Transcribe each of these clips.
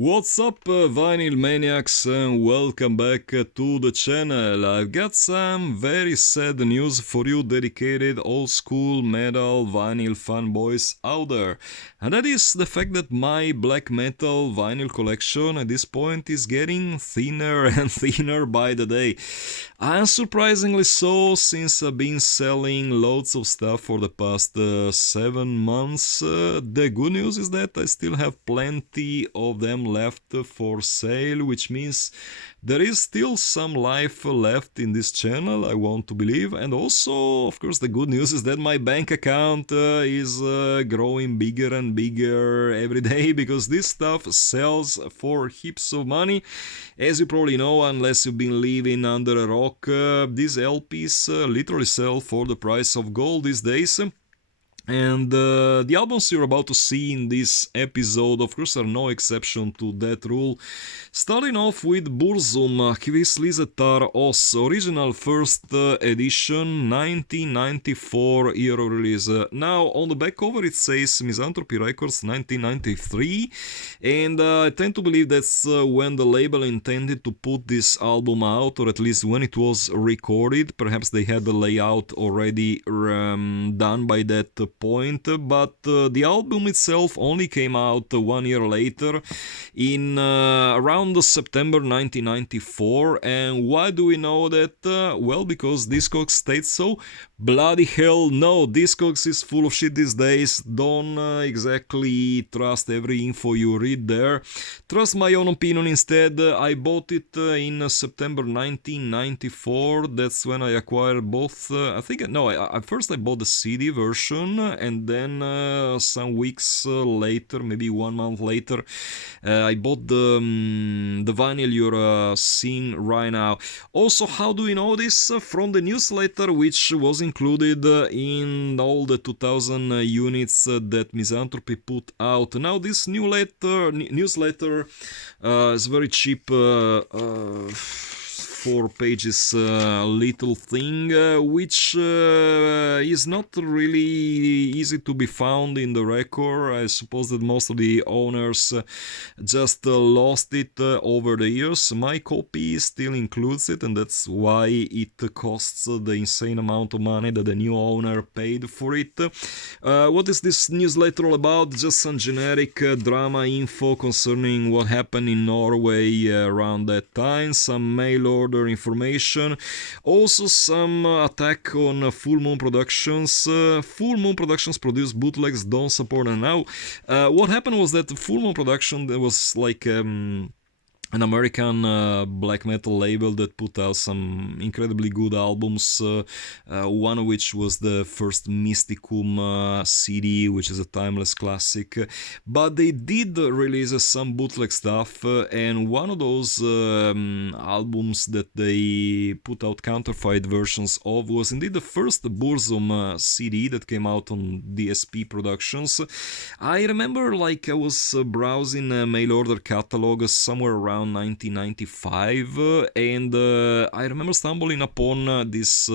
What's up, vinyl maniacs, and welcome back to the channel. I've got some very sad news for you dedicated old school metal vinyl fanboys out there. And that is the fact that my black metal vinyl collection at this point is getting thinner and thinner by the day. Unsurprisingly so, since I've been selling loads of stuff for the past 7 months. The good news is that I still have plenty of them left for sale, which means there is still some life left in this channel, I want to believe. And also, of course, the good news is that my bank account is growing bigger and bigger every day, because this stuff sells for heaps of money. As you probably know, unless you've been living under a rock, these LPs literally sell for the price of gold these days. And the albums you're about to see in this episode, of course, are no exception to that rule. Starting off with Burzum, Hvis, Lyset, Os, original first edition, 1994 year of release. Now, on the back cover it says Misanthropy Records 1993, and I tend to believe that's when the label intended to put this album out, or at least when it was recorded. Perhaps they had the layout already done by that point, but the album itself only came out 1 year later, in around September 1994. And why do we know that? Well, because Discogs states so. Bloody hell no, Discogs is full of shit these days. Don't exactly trust every info you read there. Trust my own opinion instead. I bought it in September 1994. That's when I acquired both. First I bought the CD version, and then some weeks later, maybe 1 month later, I bought the vinyl you're seeing right now. Also, how do we know this? From the newsletter, which was included in all the 2000 units that Misanthropy put out. Now, this newsletter is very cheap, 4 pages little thing, which is not really easy to be found in the record. I suppose that most of the owners just lost it over the years. My copy still includes it, and that's why it costs the insane amount of money that the new owner paid for it. What is this newsletter all about? Just some generic drama info concerning what happened in Norway around that time, some mail order information, also some attack on Full Moon Productions. Full Moon Productions produce bootlegs, don't support them now. What happened was that Full Moon Production, there was like an American black metal label that put out some incredibly good albums, one of which was the first Mysticum CD, which is a timeless classic. But they did release some bootleg stuff, and one of those albums that they put out counterfeit versions of was indeed the first Burzum CD that came out on DSP Productions. I remember, like, I was browsing a mail order catalog somewhere around 1995, and I remember stumbling upon this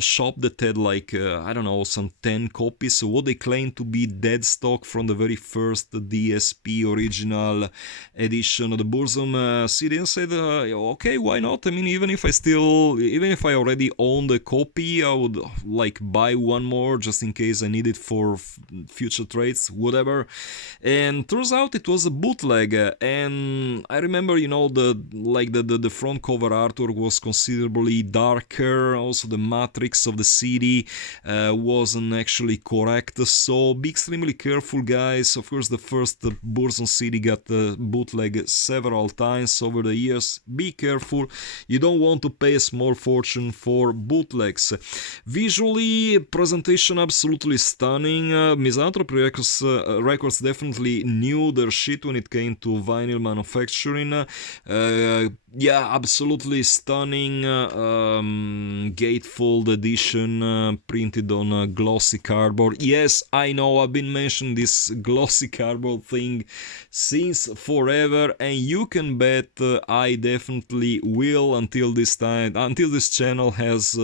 shop that had I don't know, some 10 copies of what they claimed to be dead stock from the very first DSP original edition of the Burzum CD, and said, okay, why not? I mean, even if I already owned a copy, I would buy one more just in case I need it for future trades, whatever. And turns out it was a bootleg, and I remember, the front cover artwork was considerably darker. Also, the matrix of the CD wasn't actually correct, so be extremely careful, guys. Of course, the first Burzum CD got bootleg several times over the years. Be careful, you don't want to pay a small fortune for bootlegs. Visually, presentation absolutely stunning. Misanthropy Records definitely knew their shit when it came to vinyl manufacturing. Yeah, absolutely stunning gatefold edition printed on glossy cardboard. Yes, I know I've been mentioning this glossy cardboard thing since forever, and you can bet I definitely will until this time, until this channel has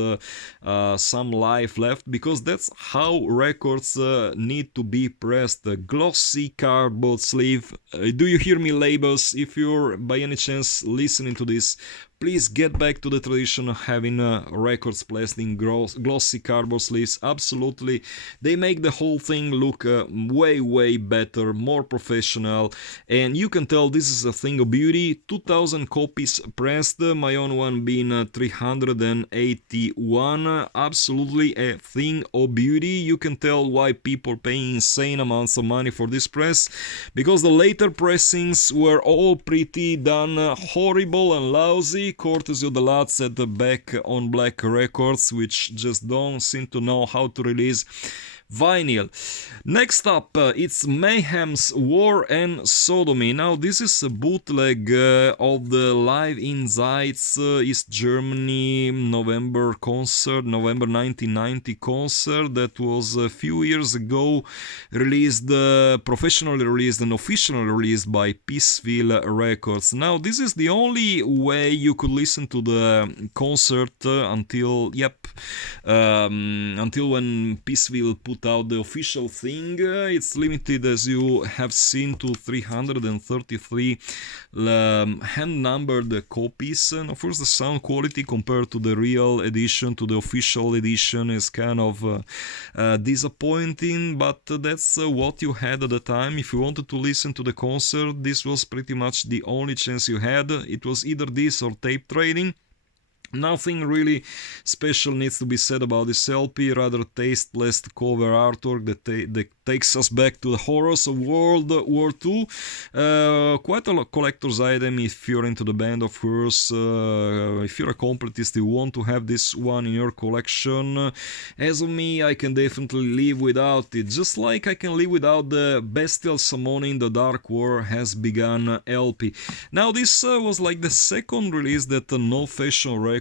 some life left, because that's how records need to be pressed. A glossy cardboard sleeve. Do you hear me, labels? If you're by any chance listening to this, please get back to the tradition of having records placed in glossy cardboard sleeves. Absolutely, they make the whole thing look way better, more professional, and you can tell this is a thing of beauty. 2000 copies pressed, my own one being 381. Absolutely a thing of beauty. You can tell why people pay insane amounts of money for this press, because the later pressings were all pretty done horrible and lousy, courtesy of the lads at the Back on Black Records, which just don't seem to know how to release vinyl. Next up, it's Mayhem's War and Sodomy. Now, this is a bootleg of the Live in Zeitz East Germany November 1990 concert that was a few years ago released, professionally released and officially released by Peaceville Records. Now, this is the only way you could listen to the concert until when Peaceville put out the official thing. It's limited, as you have seen, to 333 hand-numbered copies, and of course the sound quality compared to the real edition, to the official edition, is kind of disappointing, but that's what you had at the time. If you wanted to listen to the concert, this was pretty much the only chance you had. It was either this or tape trading. Nothing really special needs to be said about this LP, rather tasteless cover artwork that takes us back to the horrors of World War II. Quite a collector's item if you're into the band, of course. If you're a completist, you want to have this one in your collection. As of me, I can definitely live without it, just like I can live without the Bestial Summoning The Dark War Has Begun LP. Now, this was like the second release that No Fashion Records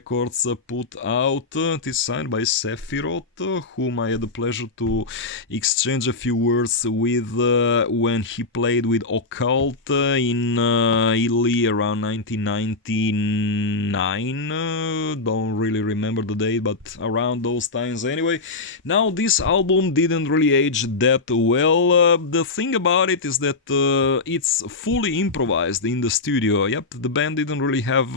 put out. It is signed by Sephiroth, whom I had the pleasure to exchange a few words with when he played with Occult in Italy around 1999. Don't really remember the date, but around those times anyway. Now, this album didn't really age that well. The thing about it is that it's fully improvised in the studio. Yep, the band didn't really have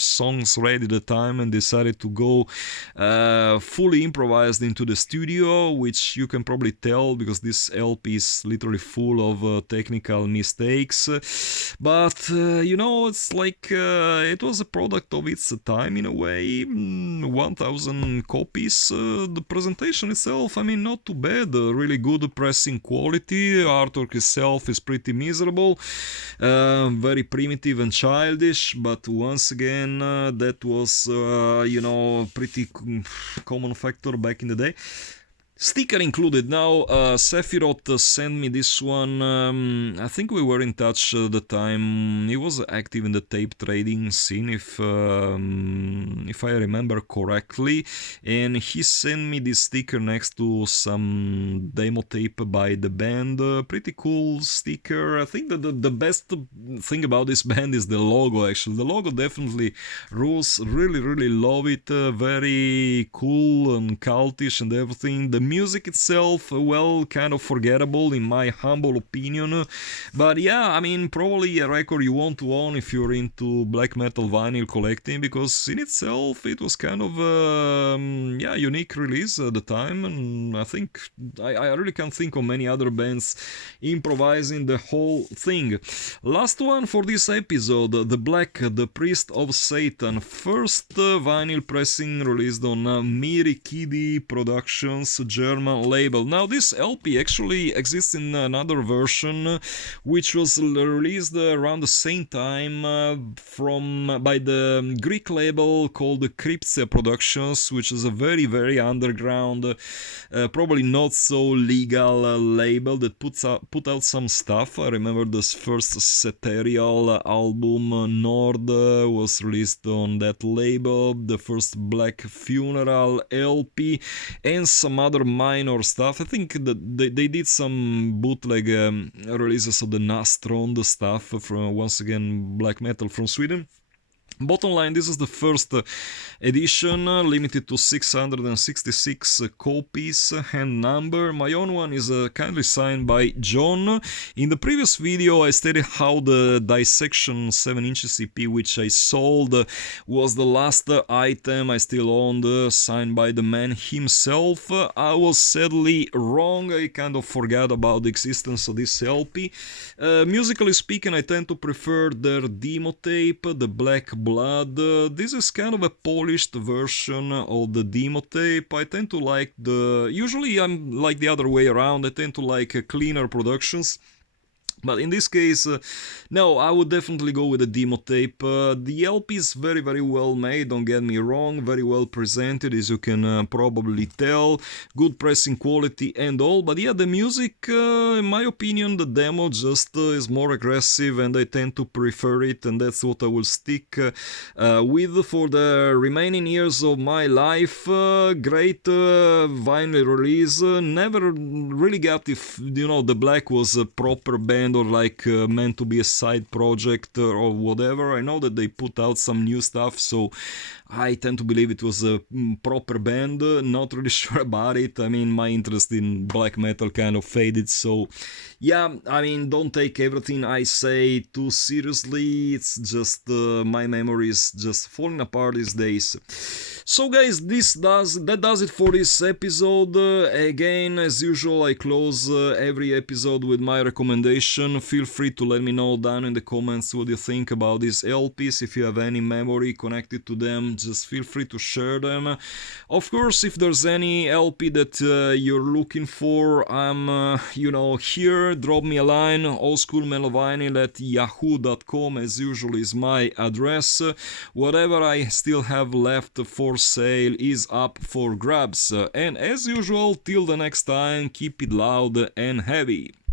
songs ready at the time and decided to go fully improvised into the studio, which you can probably tell because this LP is literally full of technical mistakes. But it's like it was a product of its time in a way. 1000 copies. The presentation itself, I mean, not too bad. Really good pressing quality. Artwork itself is pretty miserable, very primitive and childish, but once again, that was pretty common factor back in the day. Sticker included. Now, Sephiroth sent me this one. I think we were in touch at the time. He was active in the tape trading scene, if I remember correctly. And he sent me this sticker next to some demo tape by the band. Pretty cool sticker. I think that the best thing about this band is the logo, actually. The logo definitely rules. Really love it. Very cool and cultish and everything. The music itself, well, kind of forgettable in my humble opinion, but yeah, I mean, probably a record you want to own if you're into black metal vinyl collecting, because in itself it was kind of unique release at the time, and I think I really can't think of many other bands improvising the whole thing. Last one for this episode, The Black, The Priest of Satan, first vinyl pressing released on Mirikidi Productions, German label. Now this LP actually exists in another version, which was released around the same time by the Greek label called Cryptia Productions, which is a very underground, probably not so legal label that put out some stuff. I remember this first Ceterial album, Nord, was released on that label, the first Black Funeral LP, and some other minor stuff. I think that they did some bootleg releases of the Nastron stuff from, once again, black metal from Sweden. Bottom line, this is the first edition, limited to 666 copies, hand number. My own one is kindly signed by John. In the previous video I stated how the Dissection 7 inches EP, which I sold, was the last item I still owned, signed by the man himself. I was sadly wrong, I kind of forgot about the existence of this LP. Musically speaking, I tend to prefer their demo tape, the Black Blood. This is kind of a polished version of the demo tape. I tend to like usually I'm like the other way around, I tend to like cleaner productions. But in this case, no, I would definitely go with the demo tape. The LP is very well made, don't get me wrong, very well presented, as you can probably tell, good pressing quality and all, but yeah, the music, in my opinion, the demo just is more aggressive and I tend to prefer it, and that's what I will stick with for the remaining years of my life. Great vinyl release, never really got if, you know, the Black was a proper band or like meant to be a side project or whatever. I know that they put out some new stuff, so I tend to believe it was a proper band. Not really sure about it. I mean, my interest in black metal kind of faded, so yeah, I mean, don't take everything I say too seriously. It's just my memory is just falling apart these days. So guys, that does it for this episode. Again, as usual, I close every episode with my recommendation. Feel free to let me know down in the comments what you think about these LPs. If you have any memory connected to them, just feel free to share them. Of course, if there's any LP that you're looking for, I'm here. Drop me a line, oldschoolmetalvinyl@yahoo.com, as usual is my address. Whatever I still have left for sale is up for grabs. And as usual, till the next time, keep it loud and heavy.